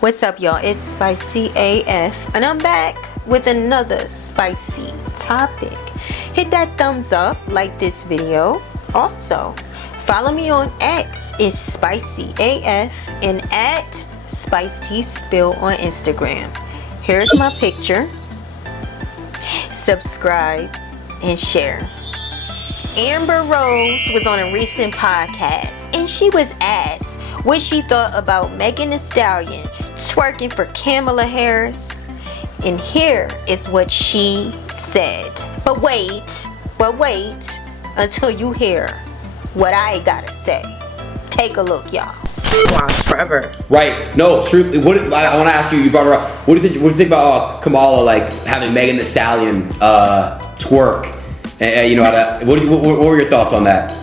What's up, y'all? It's Spicy AF, and I'm back with another spicy topic. Hit that thumbs up, like this video. Also, follow me on X, it's Spicy AF, and at SpiceTeaSpill on Instagram. Here's my picture. Subscribe and share. Amber Rose was on a recent podcast, and she was asked what she thought about Megan Thee Stallion twerking for Kamala Harris. And here is what she said. But wait until you hear what I gotta say. Take a look, y'all. Watch forever. Right. No, truth. I want to ask you. You brought her up. What do you think about Kamala like having Megan Thee Stallion twerk? What were your thoughts on that?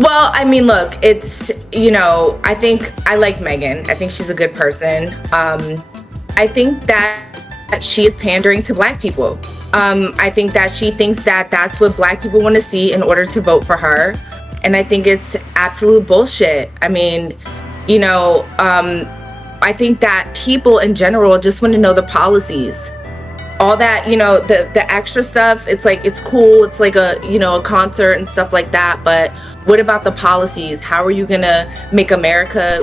Well, I mean, look, it's, I think I like Megan. I think she's a good person. I think that she is pandering to black people. I think that she thinks that that's what black people want to see in order to vote for her. And I think it's absolute bullshit. I mean, I think that people in general just want to know the policies. All that, the extra stuff, it's like, it's cool. It's like a concert and stuff like that. But what about the policies? How are you going to make America?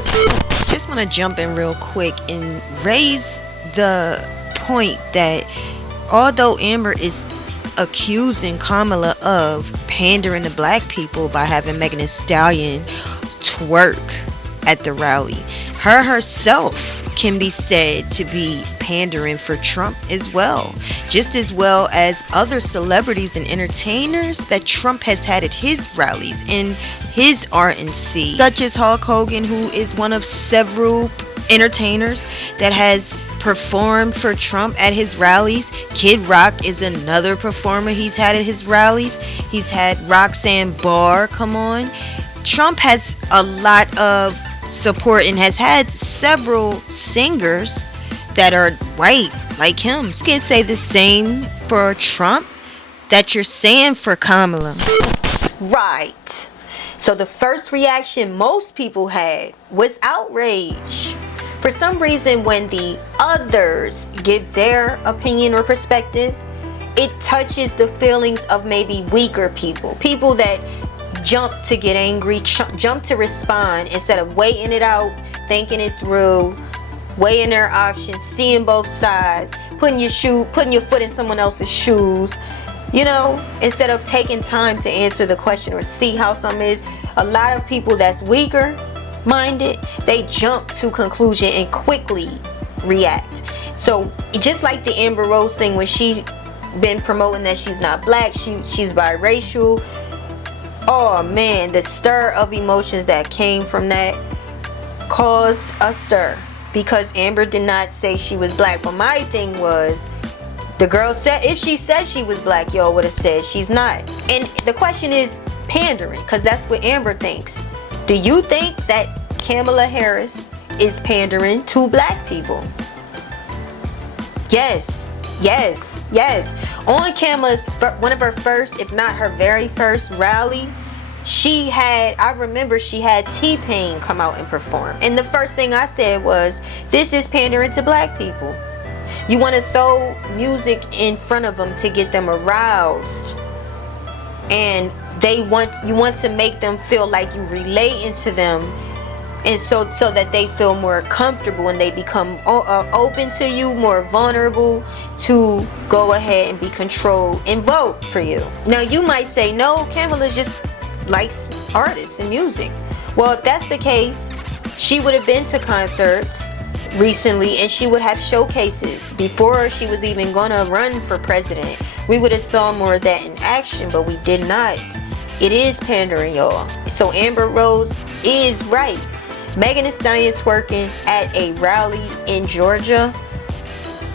Just want to jump in real quick and raise the point that although Amber is accusing Kamala of pandering to black people by having Megan Thee Stallion twerk at the rally, her herself can be said to be pandering for Trump as well, just as well as other celebrities and entertainers that Trump has had at his rallies in his RNC, such as Hulk Hogan, who is one of several entertainers that has performed for Trump at his rallies. Kid Rock is another performer he's had at his rallies. He's had Roxanne Barr come on. Trump has a lot of support and has had several singers that are white like him. You can say the same for Trump that you're saying for Kamala. Right. So the first reaction most people had was outrage. For some reason, when the others give their opinion or perspective, it touches the feelings of maybe weaker people. People that jump to get angry, jump to respond instead of waiting it out, thinking it through, weighing their options, seeing both sides, putting your foot in someone else's shoes, instead of taking time to answer the question or see how something is. A lot of people that's weaker minded, they jump to conclusion and quickly react. So just like the Amber Rose thing, when she been promoting that she's not black, she's biracial. Oh man, the stir of emotions that came from that caused a stir, because Amber did not say she was black. But my thing was, the girl said if she said she was black, y'all would have said she's not. And the question is pandering, because that's what Amber thinks. Do you think that Kamala Harris is pandering to black people? Yes. On Kamala's, one of her first, if not her very first rally, I remember she had T-Pain come out and perform. And the first thing I said was, this is pandering to black people. You want to throw music in front of them to get them aroused. And you want to make them feel like you relating to them, and so that they feel more comfortable and they become open to you, more vulnerable to go ahead and be controlled and vote for you. Now you might say, no, Kamala just likes artists and music. Well, if that's the case, she would have been to concerts recently and she would have showcases before she was even gonna run for president. We would have saw more of that in action, but we did not. It is pandering, y'all. So Amber Rose is right. Megan Thee Stallion twerking at a rally in Georgia,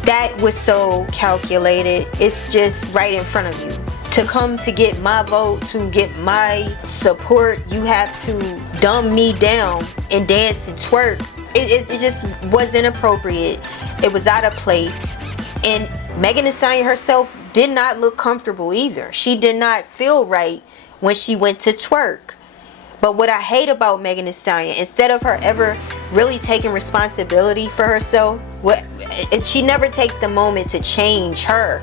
that was so calculated. It's just right in front of you. To come to get my vote, to get my support, you have to dumb me down and dance and twerk. It just wasn't appropriate. It was out of place. And Megan Thee Stallion herself did not look comfortable either. She did not feel right when she went to twerk. But what I hate about Megan Thee Stallion, instead of her ever really taking responsibility for herself. And she never takes the moment to change her.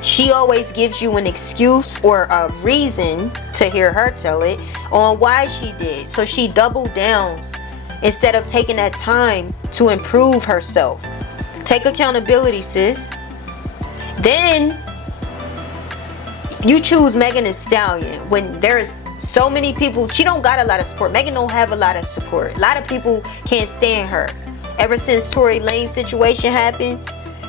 She always gives you an excuse or a reason, to hear her tell it, on why she did. So she double downs instead of taking that time to improve herself. Take accountability, sis. Then you choose Megan Thee Stallion when there's so many people. She don't got a lot of support. Megan don't have a lot of support. A lot of people can't stand her. Ever since Tory Lane's situation happened,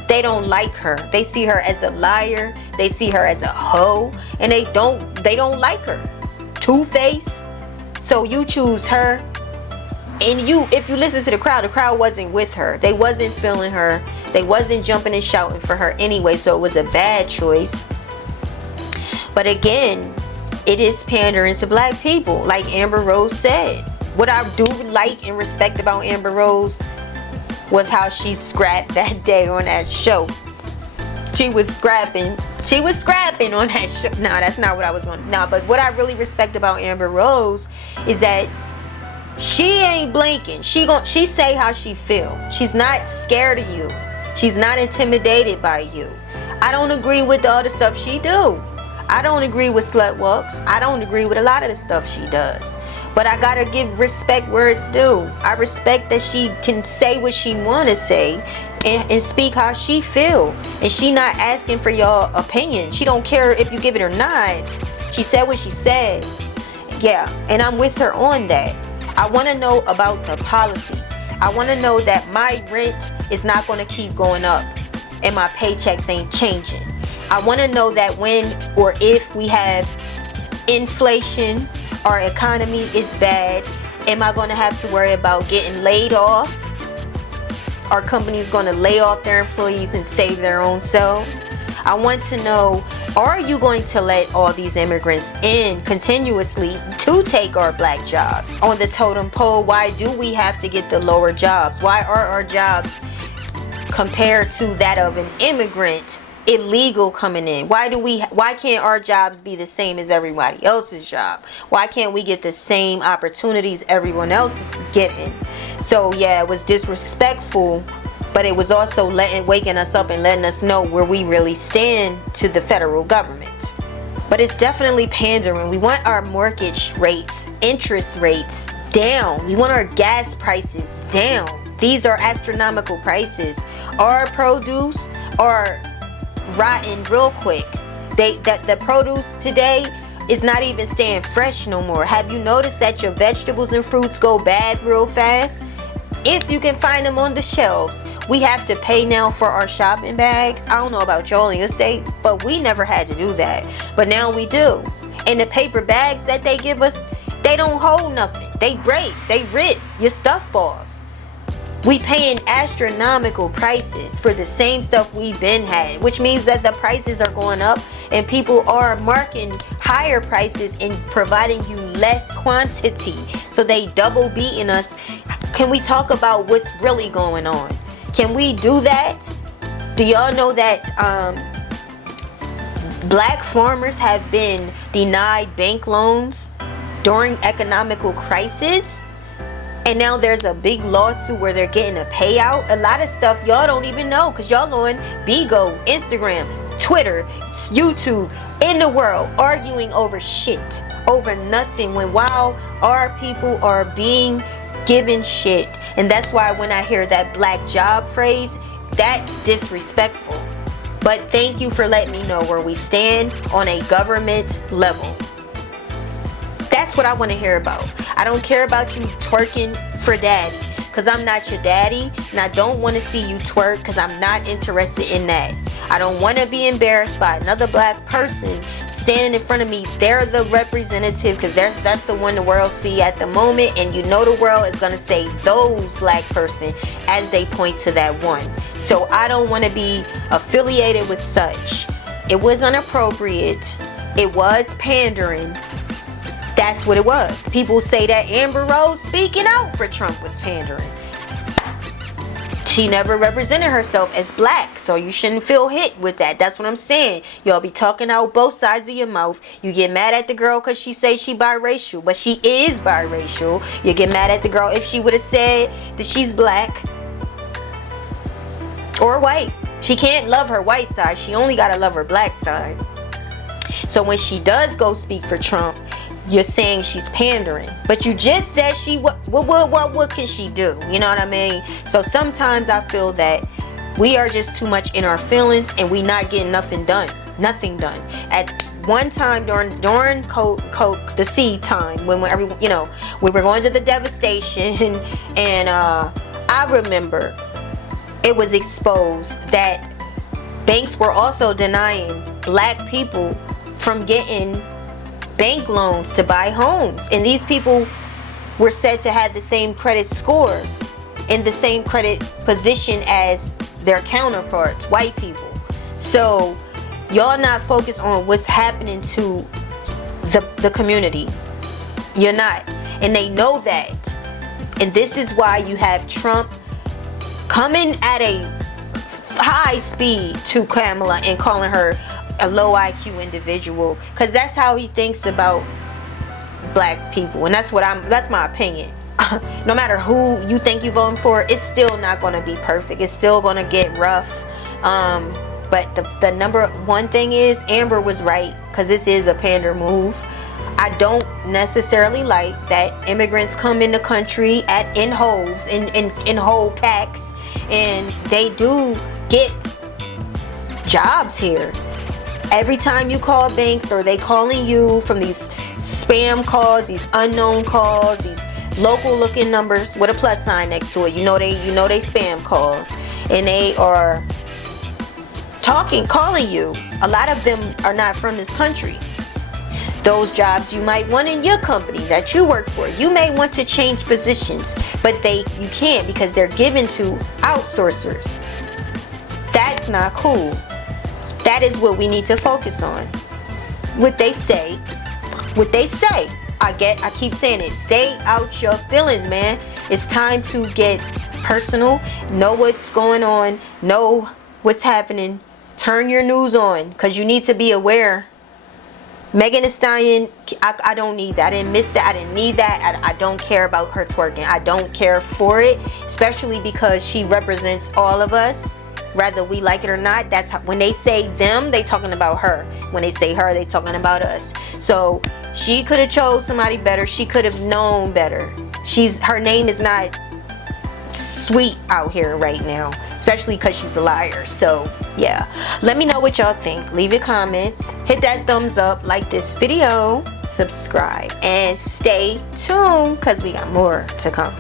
they don't like her. They see her as a liar. They see her as a hoe, and they don't like her. Two-Face. So you choose her, and if you listen to the crowd wasn't with her. They wasn't feeling her. They wasn't jumping and shouting for her anyway. So it was a bad choice. But again, it is pandering to black people, like Amber Rose said. What I do like and respect about Amber Rose was how she scrapped that day on that show. She was scrapping on that show. No, that's not what I was going to. No, but what I really respect about Amber Rose is that she ain't blinking. She say how she feel. She's not scared of you. She's not intimidated by you. I don't agree with all the stuff she do. I don't agree with slut walks. I don't agree with a lot of the stuff she does. But I gotta give respect where it's due. I respect that she can say what she wanna say and speak how she feel. And she not asking for your opinion. She don't care if you give it or not. She said what she said. Yeah, and I'm with her on that. I wanna know about the policies. I wanna know that my rent is not gonna keep going up and my paychecks ain't changing. I want to know that when or if we have inflation, our economy is bad, am I going to have to worry about getting laid off? Are companies going to lay off their employees and save their own selves? I want to know, are you going to let all these immigrants in continuously to take our black jobs? On the totem pole, why do we have to get the lower jobs? Why are our jobs compared to that of an immigrant illegal coming in? Why can't our jobs be the same as everybody else's job? Why can't we get the same opportunities everyone else is getting? So yeah, it was disrespectful, but it was also waking us up and letting us know where we really stand to the federal government. But it's definitely pandering. We want our mortgage rates, interest rates down. We want our gas prices down. These are astronomical prices. Our produce are rotten real quick. The produce today is not even staying fresh no more. Have you noticed that your vegetables and fruits go bad real fast? If you can find them on the shelves. We have to pay now for our shopping bags. I don't know about y'all in your state, but we never had to do that. But now we do. And the paper bags that they give us, they don't hold nothing. They break, they rip, your stuff falls. We paying astronomical prices for the same stuff we've been had, which means that the prices are going up and people are marking higher prices and providing you less quantity. So they double beating us. Can we talk about what's really going on? Can we do that? Do y'all know that black farmers have been denied bank loans during economical crisis? And now there's a big lawsuit where they're getting a payout. A lot of stuff y'all don't even know because y'all on Bigo, Instagram, Twitter, YouTube, in the world arguing over shit, over nothing, when while our people are being given shit. And that's why when I hear that black job phrase, that's disrespectful. But thank you for letting me know where we stand on a government level. That's what I want to hear about. I don't care about you twerking for daddy, because I'm not your daddy, and I don't want to see you twerk because I'm not interested in that. I don't want to be embarrassed by another black person standing in front of me. They're the representative, because that's the one the world see at the moment, and you know the world is going to say those black person as they point to that one. So I don't want to be affiliated with such. It was inappropriate. It was pandering. That's what it was. People say that Amber Rose speaking out for Trump was pandering. She never represented herself as black, so you shouldn't feel hit with that. That's what I'm saying. Y'all be talking out both sides of your mouth. You get mad at the girl because she say she biracial, but she is biracial. You get mad at the girl if she would have said that she's black or white. She can't love her white side. She only gotta love her black side. So when she does go speak for Trump, you're saying she's pandering, but you just said what can she do? You know what I mean? So sometimes I feel that we are just too much in our feelings and we not getting nothing done. At one time during the seed time, when everyone, you know, we were going to the devastation, and I remember it was exposed that banks were also denying black people from getting bank loans to buy homes, and these people were said to have the same credit score in the same credit position as their counterparts, white people. So y'all not focused on what's happening to the community. You're not, and they know that. And this is why you have Trump coming at a high speed to Kamala and calling her a low IQ individual, because that's how he thinks about black people, and that's my opinion. No matter who you think you're voting for, it's still not going to be perfect. It's still going to get rough. But the number one thing is Amber was right, because this is a pander move. I don't necessarily like that immigrants come in the country in holes, in whole packs, and they do get jobs here. Every time you call banks, or they calling you from these spam calls, these unknown calls, these local looking numbers with a plus sign next to it, you know they spam calls, and they are calling you. A lot of them are not from this country. Those jobs you might want in your company that you work for, you may want to change positions, but you can't, because they're given to outsourcers. That's not cool. That is what we need to focus on. What they say. I keep saying it. Stay out your feelings, man. It's time to get personal. Know what's going on. Know what's happening. Turn your news on, because you need to be aware. Megan Thee Stallion, I don't need that. I didn't miss that. I didn't need that. I don't care about her twerking. I don't care for it, especially because she represents all of us. Whether we like it or not, that's how, when they say them, they talking about her. When they say her, they talking about us. So she could have chose somebody better. She could have known better. Her name is not sweet out here right now, especially because she's a liar. So yeah, let me know what y'all think. Leave your comments, hit that thumbs up, like this video, subscribe, and stay tuned, because we got more to come.